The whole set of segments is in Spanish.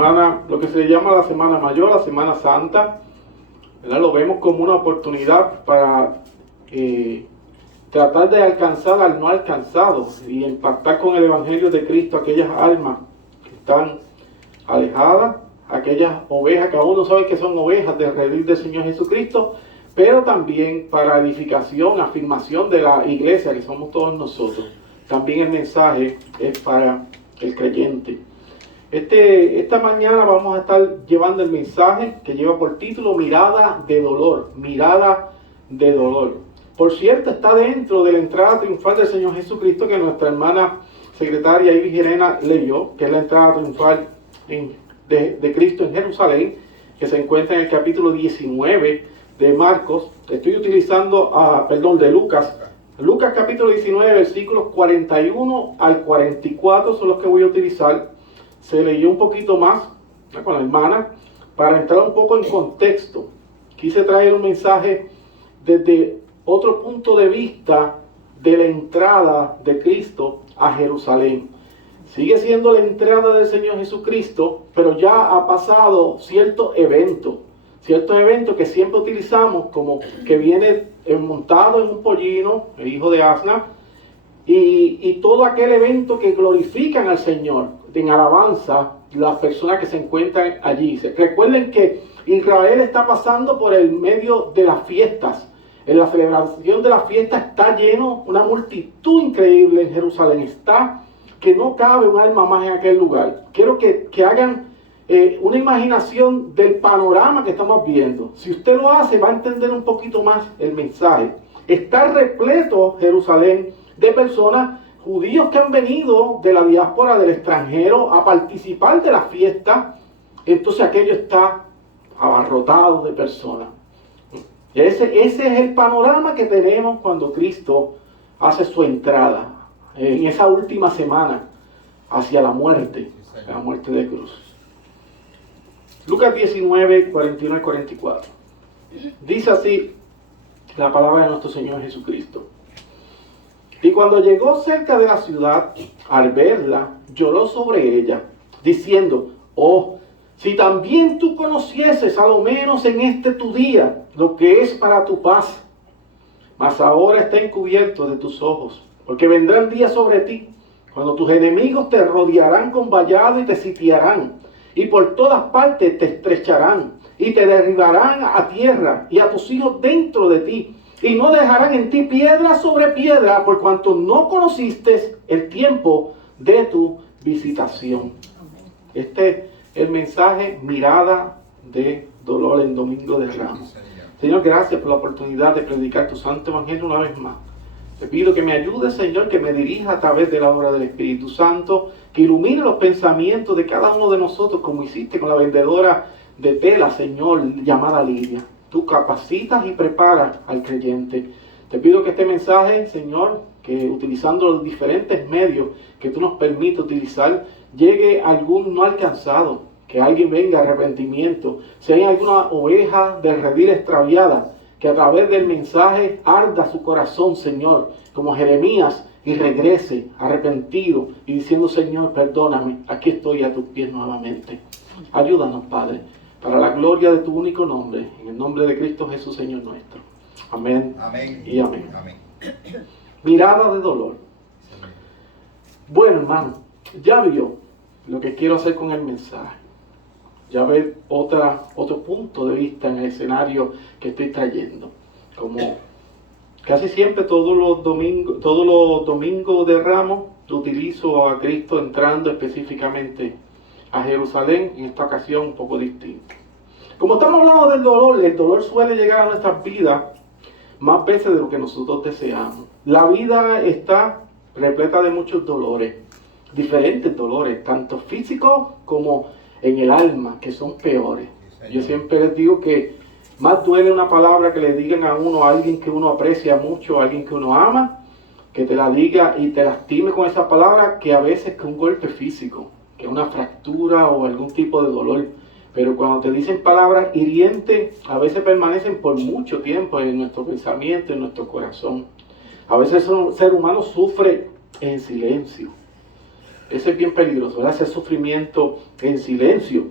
semana, lo que se le llama la Semana Mayor, la Semana Santa, ¿verdad? Lo vemos como una oportunidad para tratar de alcanzar al no alcanzado y impactar con el Evangelio de Cristo aquellas almas que están alejadas, aquellas ovejas que aún no saben que son ovejas del redil del Señor Jesucristo, pero también para edificación, afirmación de la iglesia que somos todos nosotros. También el mensaje es para el creyente. Esta mañana vamos a estar llevando el mensaje que lleva por título Mirada de Dolor. Mirada de Dolor. Por cierto, está dentro de la entrada triunfal del Señor Jesucristo que nuestra hermana secretaria Ivy Gerena leyó, que es la entrada triunfal de Cristo en Jerusalén, que se encuentra en el capítulo 19 de Marcos. Estoy utilizando, de Lucas. Lucas capítulo 19, versículos 41 al 44 son los que voy a utilizar. Se leyó un poquito más con la hermana para entrar un poco en contexto. Quise traer un mensaje desde otro punto de vista de la entrada de Cristo a Jerusalén. Sigue siendo la entrada del Señor Jesucristo, pero ya ha pasado ciertos eventos que siempre utilizamos, como que viene montado en un pollino, el hijo de Asna, y todo aquel evento que glorifican al Señor, en alabanza, las personas que se encuentran allí. Recuerden que Israel está pasando por el medio de las fiestas. En la celebración de la fiesta está lleno, una multitud increíble en Jerusalén. Está que no cabe un alma más en aquel lugar. Quiero que hagan una imaginación del panorama que estamos viendo. Si usted lo hace, va a entender un poquito más el mensaje. Está repleto Jerusalén de personas, judíos que han venido de la diáspora del extranjero a participar de la fiesta. Entonces aquello está abarrotado de personas. Ese es el panorama que tenemos cuando Cristo hace su entrada en esa última semana hacia la muerte de cruz. Lucas 19, 41 y 44. Dice así la palabra de nuestro Señor Jesucristo. Y cuando llegó cerca de la ciudad, al verla, lloró sobre ella, diciendo: oh, si también tú conocieses a lo menos en este tu día lo que es para tu paz, mas ahora está encubierto de tus ojos, porque vendrán días sobre ti, cuando tus enemigos te rodearán con vallado y te sitiarán, y por todas partes te estrecharán, y te derribarán a tierra, y a tus hijos dentro de ti, y no dejarán en ti piedra sobre piedra, por cuanto no conociste el tiempo de tu visitación. Este es el mensaje Mirada de Dolor en Domingo de Ramos. Señor, gracias por la oportunidad de predicar tu santo evangelio una vez más. Te pido que me ayudes, Señor, que me dirija a través de la obra del Espíritu Santo, que ilumine los pensamientos de cada uno de nosotros, como hiciste con la vendedora de tela, Señor, llamada Lidia. Tú capacitas y preparas al creyente. Te pido que este mensaje, Señor, que utilizando los diferentes medios que tú nos permites utilizar, llegue a algún no alcanzado, que alguien venga a arrepentimiento. Si hay alguna oveja del redil extraviada, que a través del mensaje arda su corazón, Señor, como Jeremías, y regrese arrepentido y diciendo: Señor, perdóname, aquí estoy a tus pies nuevamente. Ayúdanos, Padre, para la gloria de tu único nombre, en el nombre de Cristo Jesús, Señor nuestro. Amén, amén y amén. Amén. Mirada de dolor. Bueno, hermano, ya vio lo que quiero hacer con el mensaje. Ya ver otro punto de vista en el escenario que estoy trayendo. Como casi siempre todos los domingos de Ramos, utilizo a Cristo entrando específicamente a Jerusalén, en esta ocasión un poco distinto. Como estamos hablando del dolor, el dolor suele llegar a nuestras vidas más veces de lo que nosotros deseamos. La vida está repleta de muchos dolores, diferentes dolores, tanto físicos como en el alma, que son peores. Yo siempre les digo que más duele una palabra que le digan a uno, a alguien que uno aprecia mucho, a alguien que uno ama, que te la diga y te lastime con esa palabra, que a veces que un golpe físico, que una fractura o algún tipo de dolor. Pero cuando te dicen palabras hirientes, a veces permanecen por mucho tiempo en nuestro pensamiento, en nuestro corazón. A veces un ser humano sufre en silencio. Ese es bien peligroso, ¿verdad? Ese sufrimiento en silencio,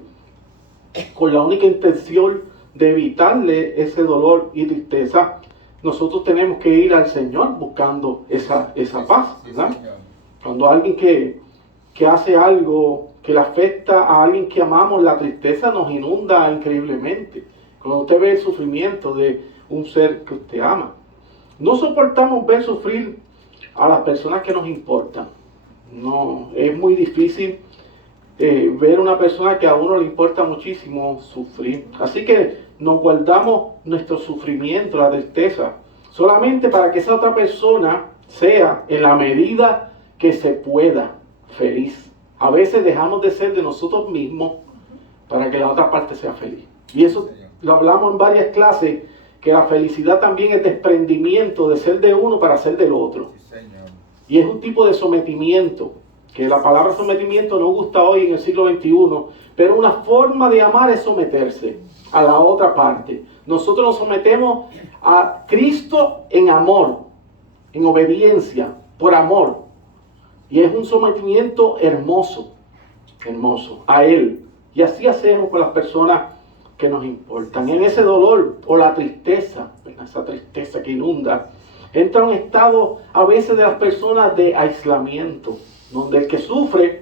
con la única intención de evitarle ese dolor y tristeza. Nosotros tenemos que ir al Señor buscando esa paz, ¿verdad? Cuando alguien que hace algo que le afecta a alguien que amamos, la tristeza nos inunda increíblemente. Cuando usted ve el sufrimiento de un ser que usted ama. No soportamos ver sufrir a las personas que nos importan. No, es muy difícil ver una persona que a uno le importa muchísimo sufrir. Así que nos guardamos nuestro sufrimiento, la tristeza, solamente para que esa otra persona sea, en la medida que se pueda, feliz. A veces dejamos de ser de nosotros mismos para que la otra parte sea feliz. Y eso lo hablamos en varias clases, que la felicidad también es desprendimiento de ser de uno para ser del otro. Y es un tipo de sometimiento, que la palabra sometimiento no gusta hoy en el siglo XXI, pero una forma de amar es someterse a la otra parte. Nosotros nos sometemos a Cristo en amor, en obediencia, por amor. Y es un sometimiento hermoso, hermoso, a Él. Y así hacemos con las personas que nos importan. En ese dolor o la tristeza, esa tristeza que inunda, entra un estado a veces de las personas de aislamiento, donde el que sufre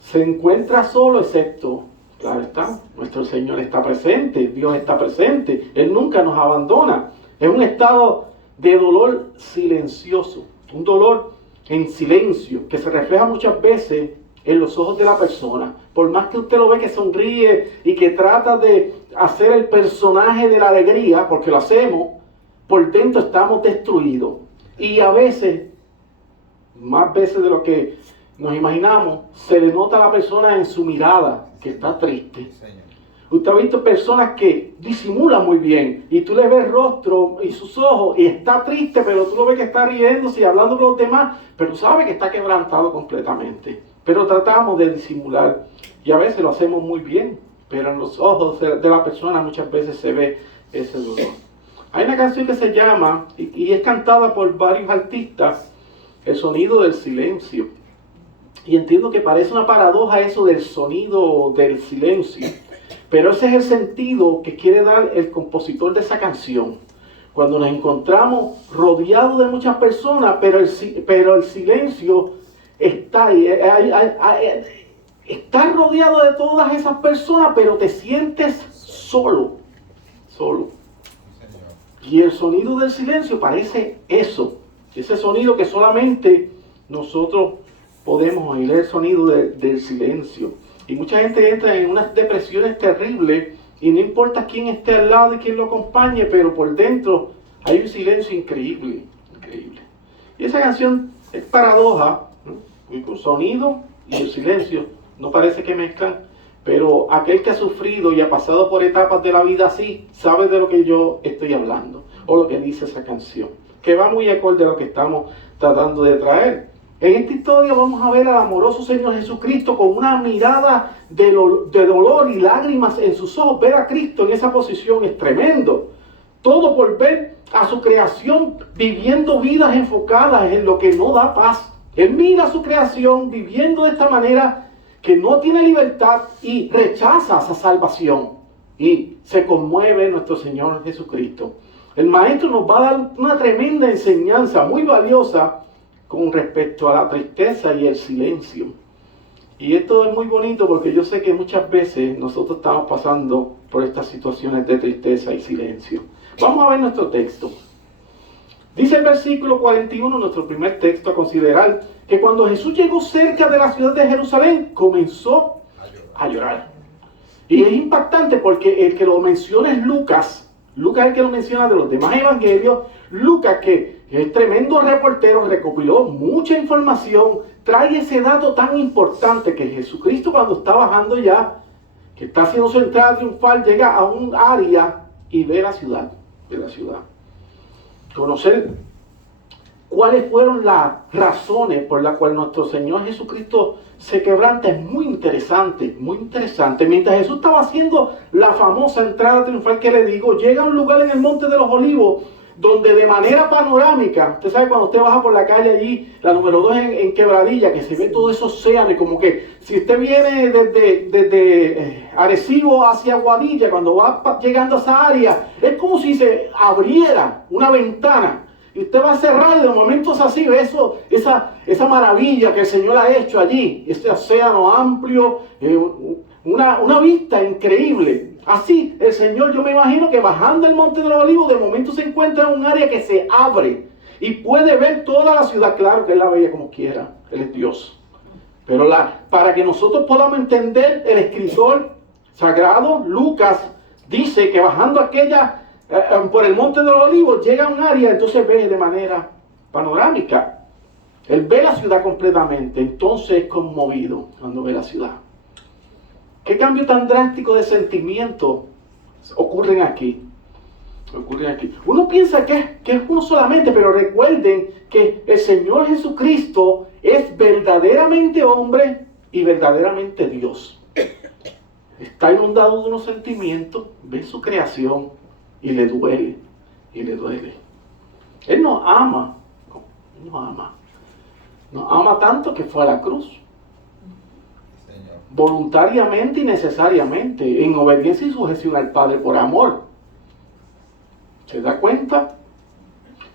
se encuentra solo, excepto, claro está, nuestro Señor está presente, Dios está presente, Él nunca nos abandona. Es un estado de dolor silencioso, un dolor en silencio, que se refleja muchas veces en los ojos de la persona. Por más que usted lo ve que sonríe y que trata de hacer el personaje de la alegría, porque lo hacemos, por dentro estamos destruidos. Y a veces, más veces de lo que nos imaginamos, se le nota a la persona en su mirada que está triste. Usted ha visto personas que disimulan muy bien y tú le ves el rostro y sus ojos y está triste, pero tú lo ves que está riéndose y hablando con los demás, pero sabe que está quebrantado completamente. Pero tratamos de disimular y a veces lo hacemos muy bien, pero en los ojos de la persona muchas veces se ve ese dolor. Hay una canción que se llama, y es cantada por varios artistas, El sonido del silencio. Y entiendo que parece una paradoja eso del sonido del silencio, pero ese es el sentido que quiere dar el compositor de esa canción. Cuando nos encontramos rodeados de muchas personas, pero el silencio está ahí. Estás rodeado de todas esas personas, pero te sientes solo. Y el sonido del silencio parece eso. Ese sonido que solamente nosotros podemos oír, el sonido del silencio. Y mucha gente entra en unas depresiones terribles y no importa quién esté al lado y quién lo acompañe, pero por dentro hay un silencio increíble. Y esa canción es paradoja, ¿no? El sonido y el silencio no parece que mezclan, pero aquel que ha sufrido y ha pasado por etapas de la vida así, sabe de lo que yo estoy hablando, o lo que dice esa canción, que va muy acorde a lo que estamos tratando de traer. En esta historia vamos a ver al amoroso Señor Jesucristo con una mirada de dolor y lágrimas en sus ojos. Ver a Cristo en esa posición es tremendo. Todo por ver a su creación viviendo vidas enfocadas en lo que no da paz. Él mira a su creación viviendo de esta manera que no tiene libertad y rechaza esa salvación. Y se conmueve nuestro Señor Jesucristo. El Maestro nos va a dar una tremenda enseñanza muy valiosa con respecto a la tristeza y el silencio. Y esto es muy bonito porque yo sé que muchas veces nosotros estamos pasando por estas situaciones de tristeza y silencio. Vamos a ver nuestro texto. Dice el versículo 41, nuestro primer texto, a considerar que cuando Jesús llegó cerca de la ciudad de Jerusalén, comenzó a llorar. Y es impactante porque el que lo menciona es Lucas. Lucas es el que lo menciona de los demás evangelios. Lucas, que es tremendo reportero, recopiló mucha información, trae ese dato tan importante que Jesucristo, cuando está bajando ya, que está haciendo su entrada triunfal, llega a un área y ve la ciudad. Conocer cuáles fueron las razones por las cuales nuestro Señor Jesucristo se quebranta es muy interesante, muy interesante. Mientras Jesús estaba haciendo la famosa entrada triunfal que le digo, llega a un lugar en el Monte de los Olivos donde de manera panorámica, usted sabe cuando usted baja por la calle allí, la número 2 en Quebradilla, que se ve todo ese océano, y como que si usted viene desde Arecibo hacia Aguadilla, cuando va llegando a esa área, es como si se abriera una ventana, y usted va a cerrar, de momentos así, ve eso, esa maravilla que el Señor ha hecho allí, este océano amplio, una vista increíble. Así, el Señor, yo me imagino que bajando el Monte de los Olivos, de momento se encuentra en un área que se abre y puede ver toda la ciudad. Claro que Él la veía como quiera, Él es Dios. Pero para que nosotros podamos entender, el escritor sagrado, Lucas, dice que bajando por el Monte de los Olivos, llega a un área, entonces ve de manera panorámica. Él ve la ciudad completamente, entonces es conmovido cuando ve la ciudad. ¿Qué cambio tan drástico de sentimiento ocurren aquí? Uno piensa que es uno solamente, pero recuerden que el Señor Jesucristo es verdaderamente hombre y verdaderamente Dios. Está inundado de unos sentimientos, ve su creación y le duele, Él nos ama, nos ama tanto que fue a la cruz. Voluntariamente y necesariamente, en obediencia y sujeción al Padre por amor. ¿Se da cuenta?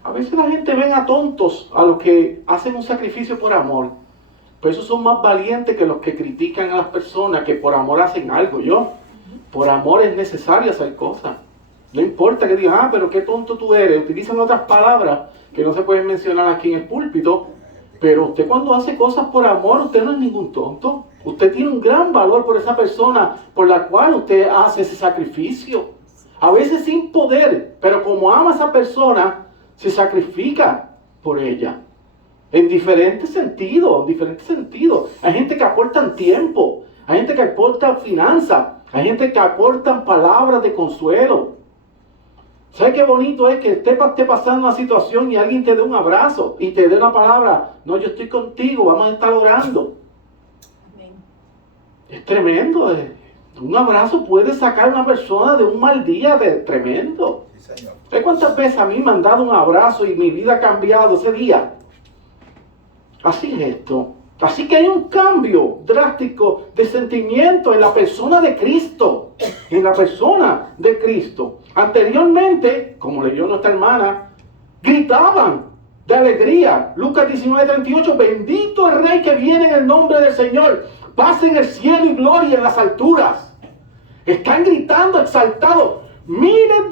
A veces la gente ve a tontos a los que hacen un sacrificio por amor, pero esos son más valientes que los que critican a las personas que por amor hacen algo. Por amor es necesario hacer cosas. No importa que digan, pero qué tonto tú eres. Utilizan otras palabras que no se pueden mencionar aquí en el púlpito, pero usted cuando hace cosas por amor, usted no es ningún tonto. Usted tiene un gran valor por esa persona por la cual usted hace ese sacrificio. A veces sin poder, pero como ama a esa persona, se sacrifica por ella. En diferentes sentidos. Hay gente que aporta tiempo, hay gente que aporta finanzas, hay gente que aporta palabras de consuelo. ¿Sabe qué bonito es que esté pasando una situación y alguien te dé un abrazo y te dé una palabra? No, yo estoy contigo, vamos a estar orando. Es tremendo. Un abrazo puede sacar a una persona de un mal día tremendo. Sí, ¿sabes cuántas veces a mí me han dado un abrazo y mi vida ha cambiado ese día? Así es esto. Así que hay un cambio drástico de sentimiento en la persona de Cristo. Anteriormente, como leyó nuestra hermana, gritaban de alegría. Lucas 19:38, bendito el Rey que viene en el nombre del Señor. Paz en el cielo y gloria en las alturas. Están gritando exaltados. Miles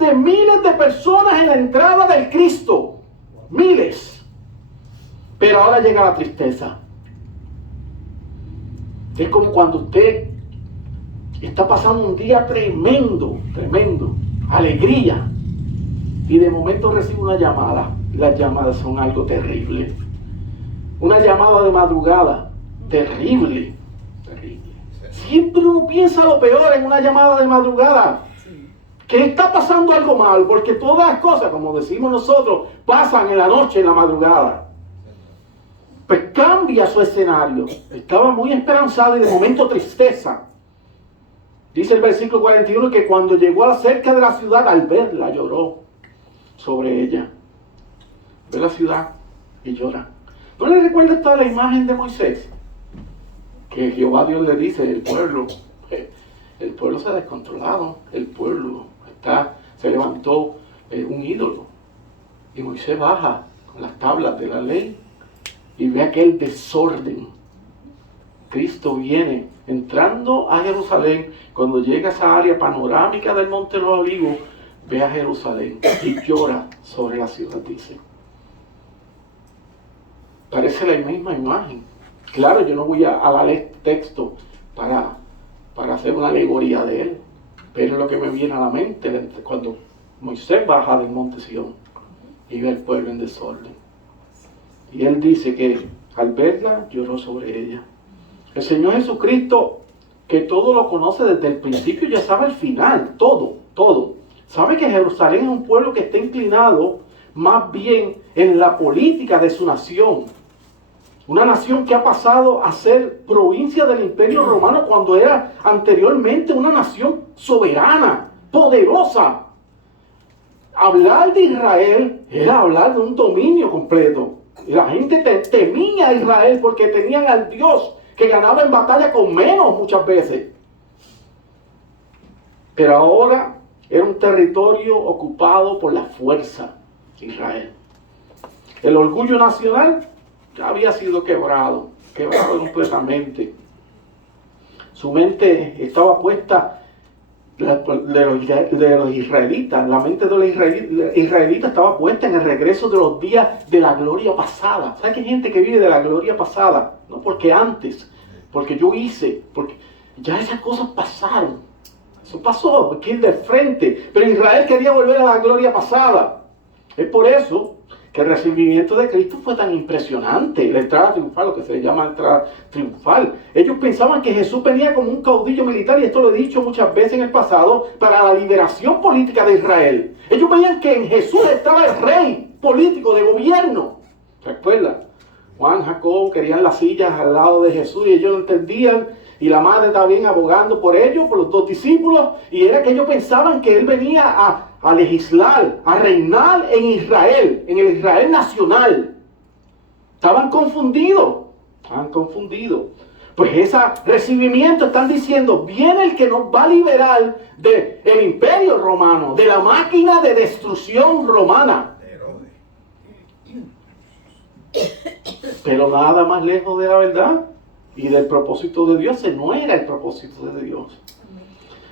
de personas en la entrada del Cristo. Miles. Pero ahora llega la tristeza. Es como cuando usted está pasando un día tremendo, alegría, y de momento recibe una llamada. Las llamadas son algo terrible. Una llamada de madrugada, terrible. Siempre uno piensa lo peor en una llamada de madrugada. Que está pasando algo mal, porque todas las cosas, como decimos nosotros, pasan en la noche, en la madrugada. Pues cambia su escenario. Estaba muy esperanzado y de momento tristeza. Dice el versículo 41 que cuando llegó cerca de la ciudad, al verla, lloró sobre ella. Ve la ciudad y llora. ¿No le recuerda toda la imagen de Moisés? Que Jehová Dios le dice, el pueblo se ha descontrolado, el pueblo se levantó un ídolo. Y Moisés baja con las tablas de la ley y ve aquel desorden. Cristo viene entrando a Jerusalén. Cuando llega a esa área panorámica del Monte de los Olivos, ve a Jerusalén y llora sobre la ciudad, dice. Parece la misma imagen. Claro, yo no voy a darle texto para hacer una alegoría de él, pero es lo que me viene a la mente cuando Moisés baja del monte Sión y ve al pueblo en desorden. Y él dice que al verla lloró sobre ella. El Señor Jesucristo, que todo lo conoce desde el principio, ya sabe el final, todo. Sabe que Jerusalén es un pueblo que está inclinado más bien en la política de su nación. Una nación que ha pasado a ser provincia del Imperio Romano cuando era anteriormente una nación soberana, poderosa. hablar de Israel era hablar de un dominio completo. Y la gente temía a Israel porque tenían al Dios que ganaba en batalla con menos muchas veces. Pero ahora era un territorio ocupado por la fuerza de Israel. El orgullo nacional ya había sido quebrado completamente. Su mente estaba puesta de los israelitas. La mente de los israelitas estaba puesta en el regreso de los días de la gloria pasada. ¿Sabes que hay gente que vive de la gloria pasada? No porque antes, porque yo hice, porque ya esas cosas pasaron. Eso pasó, aquí de frente. Pero Israel quería volver a la gloria pasada. Es por eso que el recibimiento de Cristo fue tan impresionante, la entrada triunfal, lo que se le llama entrada triunfal. Ellos pensaban que Jesús venía como un caudillo militar, y esto lo he dicho muchas veces en el pasado, para la liberación política de Israel. Ellos veían que en Jesús estaba el rey político de gobierno. ¿Se acuerdan? Juan, Jacob querían las sillas al lado de Jesús y ellos no entendían. Y la madre también abogando por ellos, por los dos discípulos. Y era que ellos pensaban que él venía a legislar, a reinar en Israel, en el Israel nacional. Estaban confundidos. Pues ese recibimiento están diciendo, viene el que nos va a liberar del imperio romano, de la máquina de destrucción romana. Pero nada más lejos de la verdad y del propósito de Dios. Ese no era el propósito de Dios.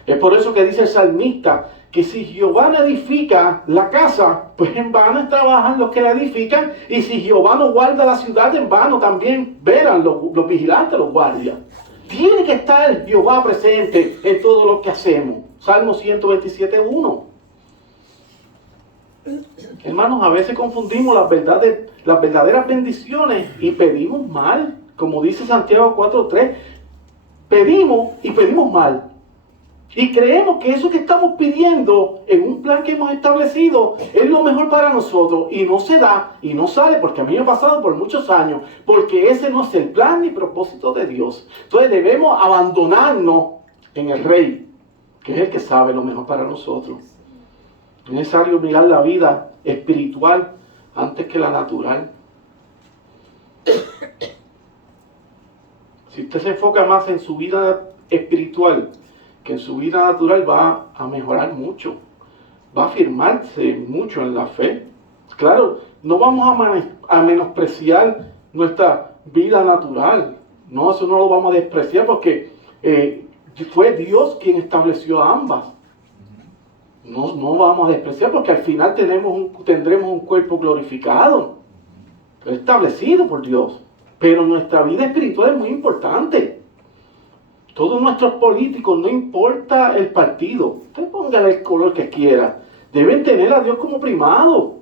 Es por eso que dice el salmista que si Jehová no edifica la casa, pues en vano trabajan los que la edifican, y si Jehová no guarda la ciudad, en vano también velan los vigilantes, los guardias. Tiene que estar Jehová presente en todo lo que hacemos. Salmo 127:1. Hermanos, a veces confundimos las verdaderas bendiciones y pedimos mal. Como dice Santiago 4:3, pedimos y pedimos mal. Y creemos que eso que estamos pidiendo en un plan que hemos establecido es lo mejor para nosotros. Y no se da y no sale, porque a mí me ha pasado por muchos años. Porque ese no es el plan ni propósito de Dios. Entonces debemos abandonarnos en el Rey, que es el que sabe lo mejor para nosotros. Es necesario mirar la vida espiritual antes que la natural. Si usted se enfoca más en su vida espiritual que en su vida natural, va a mejorar mucho. Va a afirmarse mucho en la fe. Claro, no vamos a menospreciar nuestra vida natural. No, eso no lo vamos a despreciar porque fue Dios quien estableció ambas. No vamos a despreciar porque al final tendremos un cuerpo glorificado, establecido por Dios. Pero nuestra vida espiritual es muy importante. Todos nuestros políticos, no importa el partido, usted póngale el color que quiera, deben tener a Dios como primado.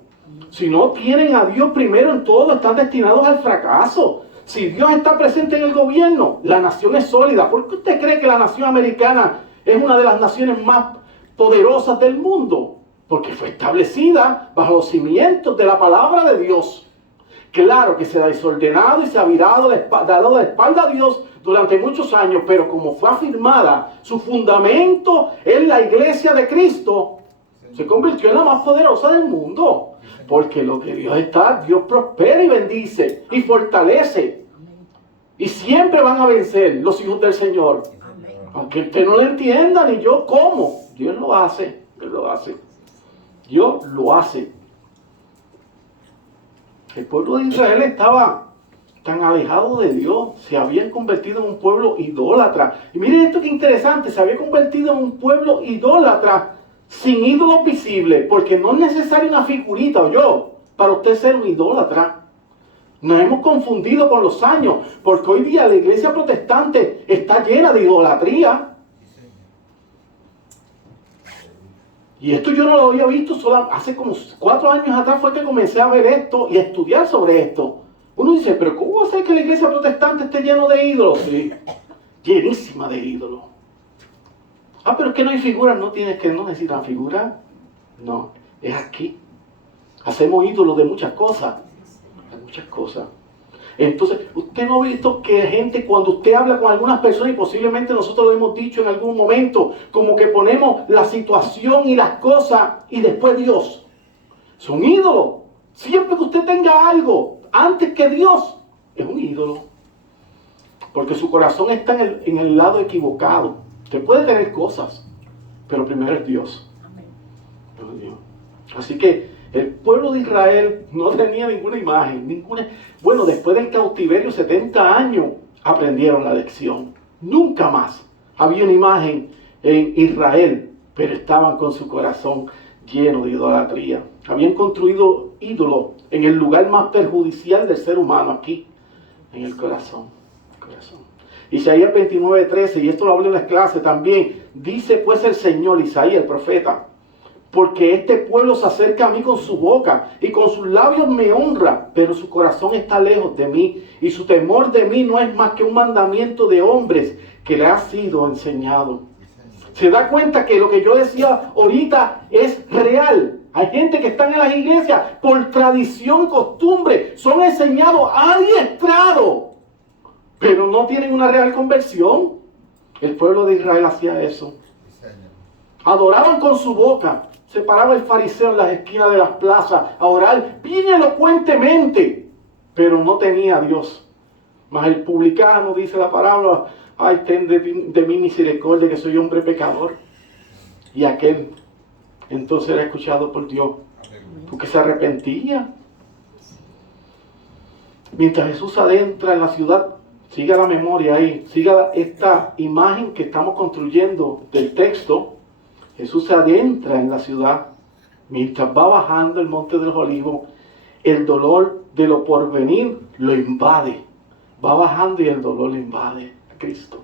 Si no tienen a Dios primero en todo, están destinados al fracaso. Si Dios está presente en el gobierno, la nación es sólida. ¿Por qué usted cree que la nación americana es una de las naciones más poderosas del mundo? Porque fue establecida bajo los cimientos de la palabra de Dios. Claro que se ha desordenado y se ha dado la espalda a Dios durante muchos años, pero como fue afirmada, su fundamento en la iglesia de Cristo, se convirtió en la más poderosa del mundo. Porque lo que Dios está, Dios prospera y bendice y fortalece. Y siempre van a vencer los hijos del Señor. Aunque usted no lo entienda, ni yo cómo. Dios lo hace. Dios lo hace. Dios lo hace. El pueblo de Israel estaba tan alejado de Dios. Se habían convertido en un pueblo idólatra. Y miren esto que interesante. Se había convertido en un pueblo idólatra sin ídolos visibles. Porque no es necesaria una figurita o yo para usted ser un idólatra. Nos hemos confundido con los años. Porque hoy día la iglesia protestante está llena de idolatría. Y esto yo no lo había visto solo hace como 4 años atrás fue que comencé a ver esto y a estudiar sobre esto. Uno dice, pero ¿cómo va a ser que la iglesia protestante esté llena de ídolos? Sí, llenísima de ídolos. Pero es que no hay figuras, no necesitan figuras. No, es aquí. Hacemos ídolos de muchas cosas. De muchas cosas. Entonces, usted no ha visto que gente, cuando usted habla con algunas personas, y posiblemente nosotros lo hemos dicho en algún momento, como que ponemos la situación y las cosas y después Dios. Son ídolos. Siempre que usted tenga algo antes que Dios, es un ídolo. Porque su corazón está en el lado equivocado. Usted puede tener cosas, pero primero es Dios. Así que el pueblo de Israel no tenía ninguna imagen. Bueno, después del cautiverio, 70 años, aprendieron la lección. Nunca más había una imagen en Israel, pero estaban con su corazón lleno de idolatría. Habían construido ídolos en el lugar más perjudicial del ser humano, aquí, en el corazón. Isaías 29:13, y esto lo hablo en las clases también, dice pues el Señor, Isaías el profeta: porque este pueblo se acerca a mí con su boca y con sus labios me honra, pero su corazón está lejos de mí y su temor de mí no es más que un mandamiento de hombres que le ha sido enseñado. Se da cuenta que lo que yo decía ahorita es real. Hay gente que está en las iglesias por tradición y costumbre, son enseñados adiestrados, pero no tienen una real conversión. El pueblo de Israel hacía eso. Adoraban con su boca. Se paraba el fariseo en las esquinas de las plazas a orar bien elocuentemente, pero no tenía a Dios. Mas el publicano, dice la parábola: ay, ten de mí misericordia, que soy hombre pecador. Y aquel entonces era escuchado por Dios, porque se arrepentía. Mientras Jesús adentra en la ciudad, siga la memoria ahí, siga esta imagen que estamos construyendo del texto. Jesús se adentra en la ciudad, mientras va bajando el monte de los olivos, el dolor de lo porvenir lo invade. Va bajando y el dolor lo invade a Cristo.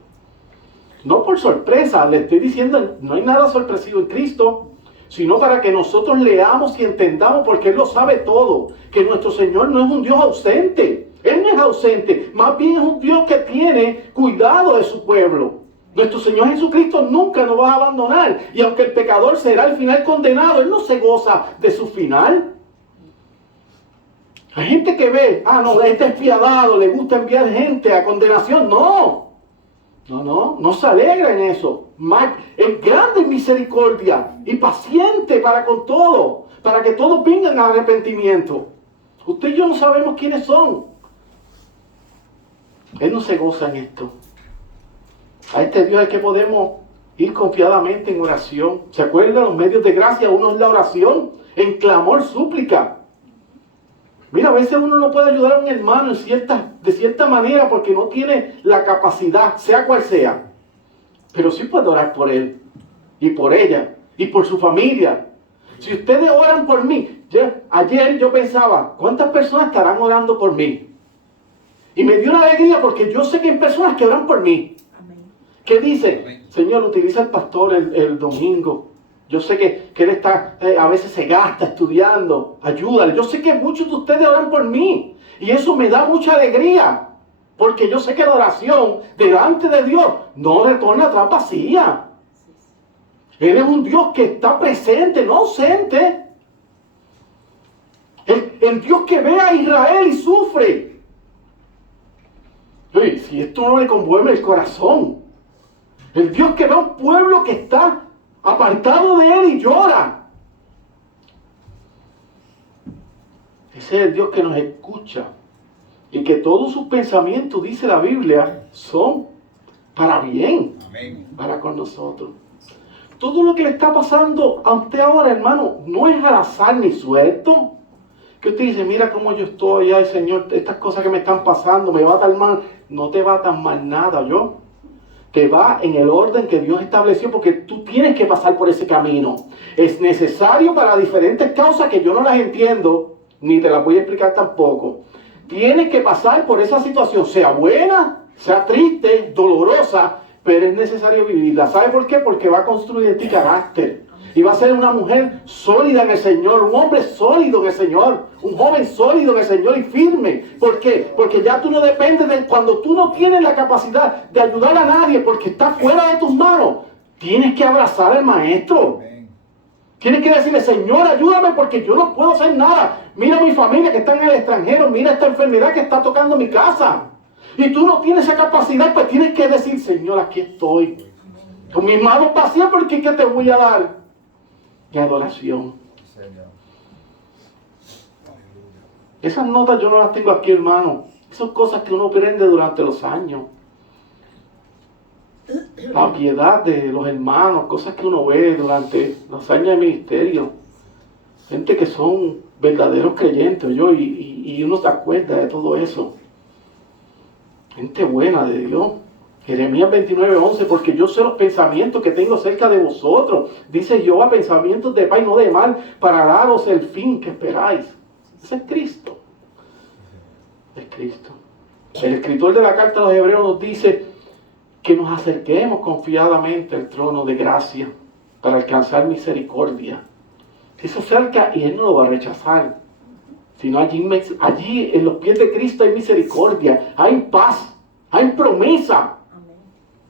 No por sorpresa, le estoy diciendo, no hay nada sorpresivo en Cristo, sino para que nosotros leamos y entendamos, porque Él lo sabe todo, que nuestro Señor no es un Dios ausente. Él no es ausente, más bien es un Dios que tiene cuidado de su pueblo. Nuestro Señor Jesucristo nunca nos va a abandonar. Y aunque el pecador será al final condenado, Él no se goza de su final. Hay gente que ve, no, este es despiadado, le gusta enviar gente a condenación. No se alegra en eso. Es grande en misericordia y paciente para con todo, para que todos vengan al arrepentimiento. Usted y yo no sabemos quiénes son. Él no se goza en esto. A este Dios es que podemos ir confiadamente en oración. ¿Se acuerdan? Los medios de gracia, uno es la oración, en clamor, súplica. Mira, a veces uno no puede ayudar a un hermano de cierta manera porque no tiene la capacidad, sea cual sea. Pero sí puede orar por él, y por ella, y por su familia. Si ustedes oran por mí, ayer yo pensaba, ¿cuántas personas estarán orando por mí? Y me dio una alegría porque yo sé que hay personas que oran por mí. ¿Qué dice? Señor, utiliza al pastor el domingo. Yo sé que él está, a veces se gasta estudiando. Ayúdale. Yo sé que muchos de ustedes oran por mí. Y eso me da mucha alegría. Porque yo sé que la oración delante de Dios no retorna atrás vacía. Él es un Dios que está presente, no ausente. El Dios que ve a Israel y sufre. Uy, si esto no le conmueve el corazón. El Dios que ve a un pueblo que está apartado de Él y llora. Ese es el Dios que nos escucha. Y que todos sus pensamientos, dice la Biblia, son para bien. Amén. Para con nosotros. Todo lo que le está pasando a usted ahora, hermano, no es al azar ni suelto. Que usted dice, mira cómo yo estoy, ay Señor, estas cosas que me están pasando, me va tan mal. No te va tan mal nada, te va en el orden que Dios estableció, porque tú tienes que pasar por ese camino. Es necesario para diferentes causas que yo no las entiendo, ni te las voy a explicar tampoco. Tienes que pasar por esa situación, sea buena, sea triste, dolorosa, pero es necesario vivirla. ¿Sabe por qué? Porque va a construir en ti carácter. Y va a ser una mujer sólida en el Señor, un hombre sólido en el Señor, un joven sólido en el Señor y firme. ¿Por qué? Porque ya tú no dependes de cuando tú no tienes la capacidad de ayudar a nadie porque está fuera de tus manos. Tienes que abrazar al Maestro. Tienes que decirle, Señor, ayúdame porque yo no puedo hacer nada. Mira mi familia que está en el extranjero, mira esta enfermedad que está tocando mi casa. Y tú no tienes esa capacidad, pues tienes que decir, Señor, aquí estoy. Con mis manos vacías, porque ¿qué te voy a dar? Y adoración. Esas notas yo no las tengo aquí, hermano. Son cosas que uno aprende durante los años. La piedad de los hermanos, cosas que uno ve durante los años de ministerio. Gente que son verdaderos creyentes, y uno se acuerda de todo eso. Gente buena de Dios. Jeremías 29:11, porque yo sé los pensamientos que tengo cerca de vosotros. Dice Jehová, pensamientos de paz y no de mal, para daros el fin que esperáis. Ese es Cristo. Es Cristo. El escritor de la carta a los Hebreos nos dice que nos acerquemos confiadamente al trono de gracia para alcanzar misericordia. Eso cerca y Él no lo va a rechazar. Sino allí en los pies de Cristo hay misericordia, hay paz, hay promesa,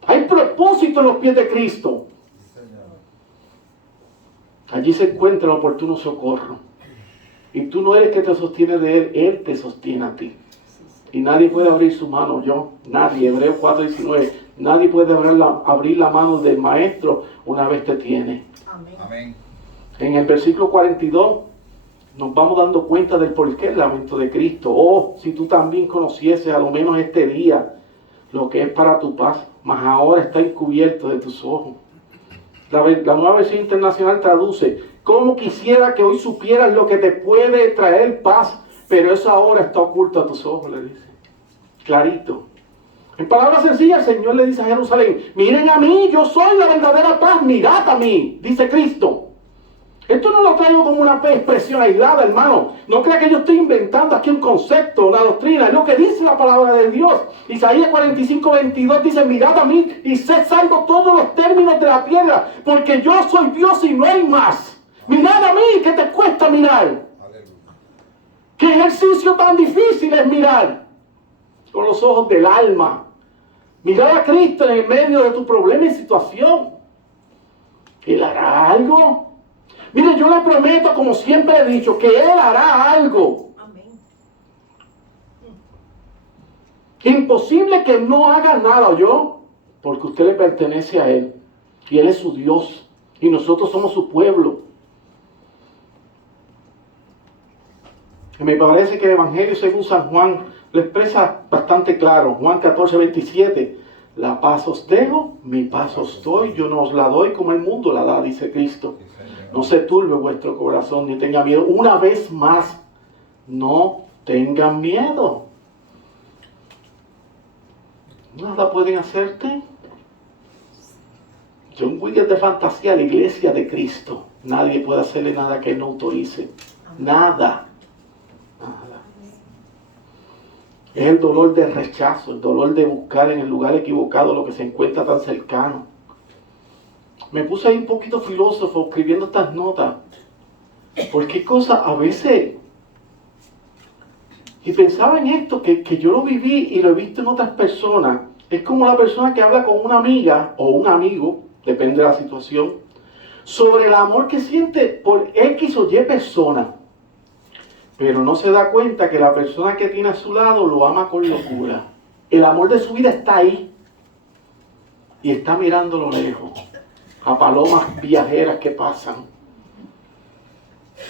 hay propósito en los pies de Cristo. Allí se encuentra el oportuno socorro. Y tú no eres que te sostiene de Él, Él te sostiene a ti. Y nadie puede abrir su mano, nadie. Hebreos 4:19, nadie puede abrir la mano del Maestro una vez te tiene. Amén. En el versículo 42 nos vamos dando cuenta del porqué el lamento de Cristo. Oh, si tú también conocieses a lo menos este día lo que es para tu paz, mas ahora está encubierto de tus ojos. La Nueva Versión Internacional traduce: como quisiera que hoy supieras lo que te puede traer paz, pero eso ahora está oculto a tus ojos, le dice. Clarito. En palabras sencillas, el Señor le dice a Jerusalén: miren a mí, yo soy la verdadera paz, mirad a mí, dice Cristo. Esto no lo traigo como una expresión aislada, hermano. No crea que yo estoy inventando aquí un concepto, una doctrina. Es lo que dice la palabra de Dios. Isaías 45:22 dice: mirad a mí y sed salvos todos los términos de la tierra, porque yo soy Dios y no hay más. Mirad a mí, ¿qué te cuesta mirar? ¿Qué ejercicio tan difícil es mirar? Con los ojos del alma. Mirar a Cristo en el medio de tu problema y situación. ¿Él hará algo? Mire, yo le prometo, como siempre he dicho, que Él hará algo. Amén. Imposible que no haga nada, porque usted le pertenece a Él. Y Él es su Dios. Y nosotros somos su pueblo. Y me parece que el Evangelio según San Juan lo expresa bastante claro. Juan 14:27. La paz os dejo, mi paz os doy. Yo no os la doy como el mundo la da, dice Cristo. No se turbe vuestro corazón, ni tenga miedo. Una vez más, no tengan miedo. Nada pueden hacerte. John Williams de fantasía, la iglesia de Cristo. Nadie puede hacerle nada que Él no autorice. Nada. Nada. Es el dolor de rechazo, el dolor de buscar en el lugar equivocado lo que se encuentra tan cercano. Me puse ahí un poquito filósofo escribiendo estas notas. Porque hay cosas a veces... Y pensaba en esto, que yo lo viví y lo he visto en otras personas. Es como la persona que habla con una amiga o un amigo, depende de la situación, sobre el amor que siente por X o Y persona. Pero no se da cuenta que la persona que tiene a su lado lo ama con locura. El amor de su vida está ahí. Y está mirándolo lejos. A palomas viajeras que pasan.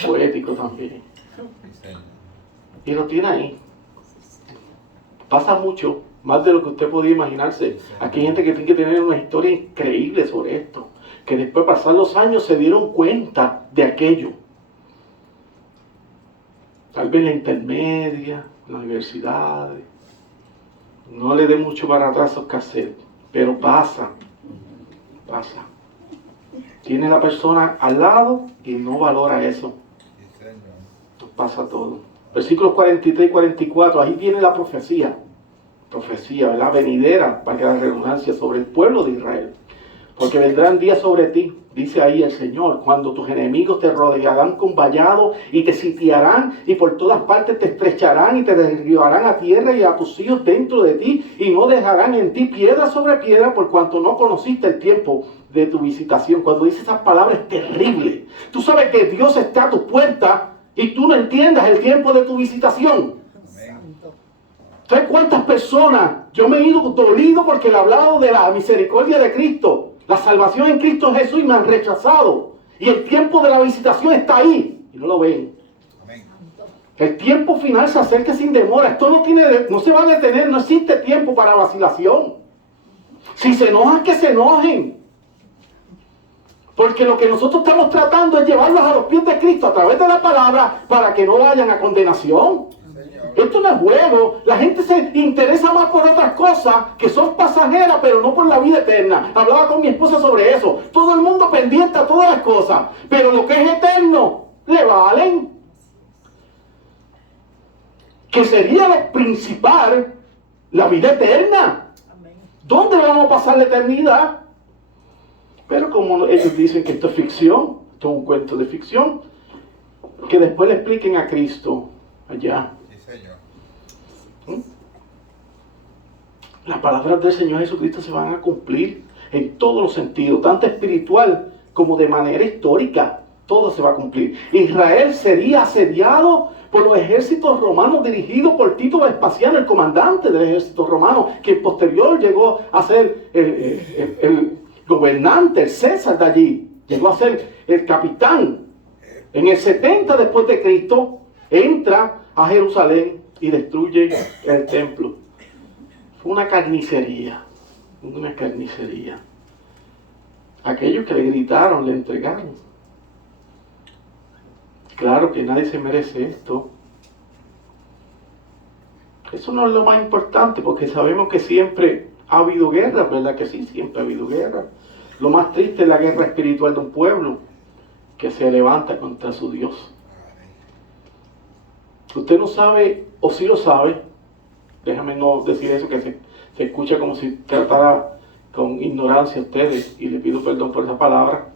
Poético también. Y lo tiene ahí. Pasa mucho, más de lo que usted podía imaginarse. Aquí hay gente que tiene que tener una historia increíble sobre esto. Que después de pasar los años se dieron cuenta de aquello. Tal vez en la intermedia, en la universidad. No le dé mucho para atrás a esos cassettes. Pero pasa. Pasa. Tiene la persona al lado y no valora eso. Nos pasa todo. Versículos 43 y 44, ahí viene la profecía. Profecía, ¿verdad? Venidera, para que la redundancia, sobre el pueblo de Israel. Porque vendrán días sobre ti, dice ahí el Señor, cuando tus enemigos te rodearán con vallado y te sitiarán y por todas partes te estrecharán y te derribarán a tierra y a tus hijos dentro de ti y no dejarán en ti piedra sobre piedra por cuanto no conociste el tiempo de tu visitación. Cuando dice esas palabras es terrible. Tú sabes que Dios está a tu puerta y tú no entiendas el tiempo de tu visitación. ¿Sabes cuántas personas? Yo me he ido dolido porque le he hablado de la misericordia de Cristo, la salvación en Cristo Jesús, y me han rechazado. Y el tiempo de la visitación está ahí y no lo ven. El tiempo final se acerca sin demora. Esto no se va a detener, no existe tiempo para vacilación. Si se enojan, que se enojen. Porque lo que nosotros estamos tratando es llevarlos a los pies de Cristo a través de la palabra para que no vayan a condenación. Esto no es juego. La gente se interesa más por otras cosas que son pasajeras, pero no por la vida eterna. Hablaba con mi esposa sobre eso. Todo el mundo pendiente a todas las cosas, pero lo que es eterno le valen. Que sería lo principal, la vida eterna. ¿Dónde vamos a pasar la eternidad? Pero como ellos dicen que esto es ficción, esto es un cuento de ficción, que después le expliquen a Cristo allá. Las palabras del Señor Jesucristo se van a cumplir en todos los sentidos, tanto espiritual como de manera histórica. Todo se va a cumplir. Israel sería asediado por los ejércitos romanos dirigidos por Tito Vespasiano, el comandante del ejército romano, que posterior llegó a ser el gobernante, el César de allí. Llegó a ser el capitán. En el 70 después de Cristo, entra a Jerusalén y destruye el templo. Fue una carnicería. Una carnicería. Aquellos que le gritaron, le entregaron. Claro que nadie se merece esto. Eso no es lo más importante, porque sabemos que siempre ha habido guerra, ¿verdad que sí? Siempre ha habido guerra. Lo más triste es la guerra espiritual de un pueblo que se levanta contra su Dios. Usted no sabe, o sí lo sabe, déjame no decir eso, que se escucha como si tratara con ignorancia a ustedes, y le pido perdón por esa palabra.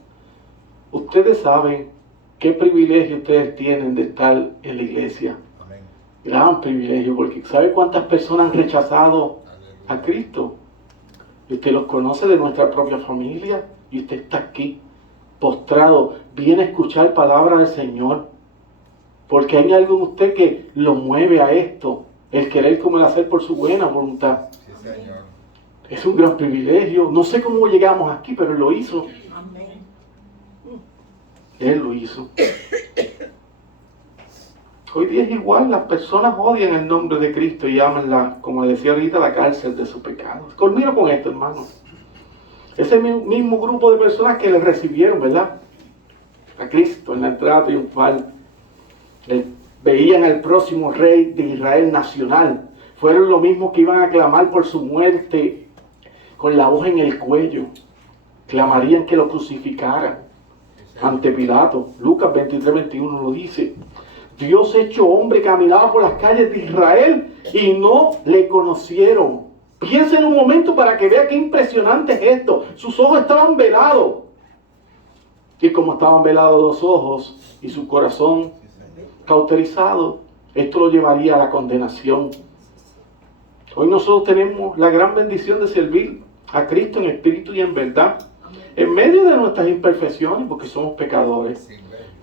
Ustedes saben qué privilegio ustedes tienen de estar en la iglesia. Amén. Gran privilegio, porque ¿sabe cuántas personas han rechazado a Cristo? Y usted los conoce de nuestra propia familia, y usted está aquí, postrado, viene a escuchar palabra del Señor, porque hay algo en usted que lo mueve a esto, el querer como el hacer por su buena voluntad. Sí, Señor. Es un gran privilegio. No sé cómo llegamos aquí, pero Él lo hizo. Amén. Él lo hizo. Hoy día es igual, las personas odian el nombre de Cristo y aman, como decía ahorita, la cárcel de sus pecados. Culmino con esto, hermano. Ese mismo grupo de personas que le recibieron, ¿verdad?, a Cristo en la entrada triunfal, veían al próximo rey de Israel nacional. Fueron los mismos que iban a clamar por su muerte con la voz en el cuello. Clamarían que lo crucificaran ante Pilato. Lucas 23:21 lo dice. Dios hecho hombre caminaba por las calles de Israel y no le conocieron. Piensa en un momento para que vea qué impresionante es esto. Sus ojos estaban velados. Y como estaban velados los ojos y su corazón cauterizado, esto lo llevaría a la condenación. Hoy nosotros tenemos la gran bendición de servir a Cristo en espíritu y en verdad, en medio de nuestras imperfecciones, porque somos pecadores.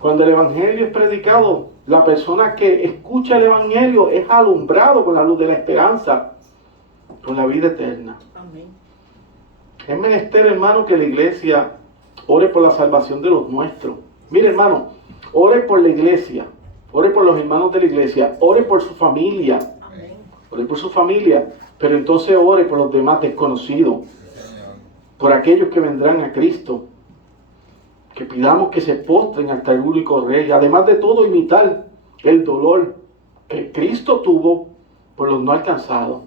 Cuando el Evangelio es predicado, la persona que escucha el Evangelio es alumbrado con la luz de la esperanza, con la vida eterna. Amén. Es menester, hermano, que la iglesia ore por la salvación de los nuestros. Mire, hermano, ore por la iglesia, ore por los hermanos de la iglesia, ore por su familia. Amén. Ore por su familia, pero entonces ore por los demás desconocidos, por aquellos que vendrán a Cristo. Que pidamos que se postren ante el único Rey. Además de todo, imitar el dolor que Cristo tuvo por los no alcanzados.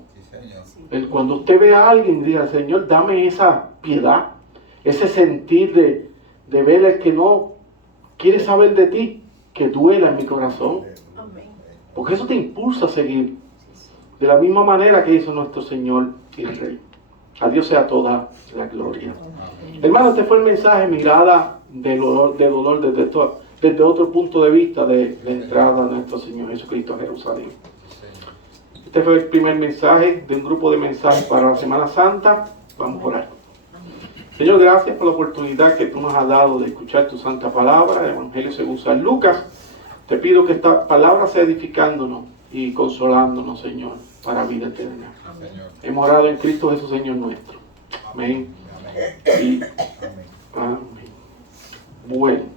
Cuando usted ve a alguien, diga: Señor, dame esa piedad, ese sentir de ver al que no quiere saber de ti, que duela en mi corazón. Porque eso te impulsa a seguir de la misma manera que hizo nuestro Señor y Rey. A Dios sea toda la gloria. Hermano, este fue el mensaje, mirada de dolor desde otro punto de vista de la entrada de nuestro Señor Jesucristo a Jerusalén. Este fue el primer mensaje de un grupo de mensajes para la Semana Santa. Vamos a orar. Señor, gracias por la oportunidad que tú nos has dado de escuchar tu santa palabra, el Evangelio según San Lucas. Te pido que esta palabra sea edificándonos y consolándonos, Señor, para vida eterna. Hemos orado en Cristo Jesús, Señor nuestro. Amén. Amén. Amén. Bueno.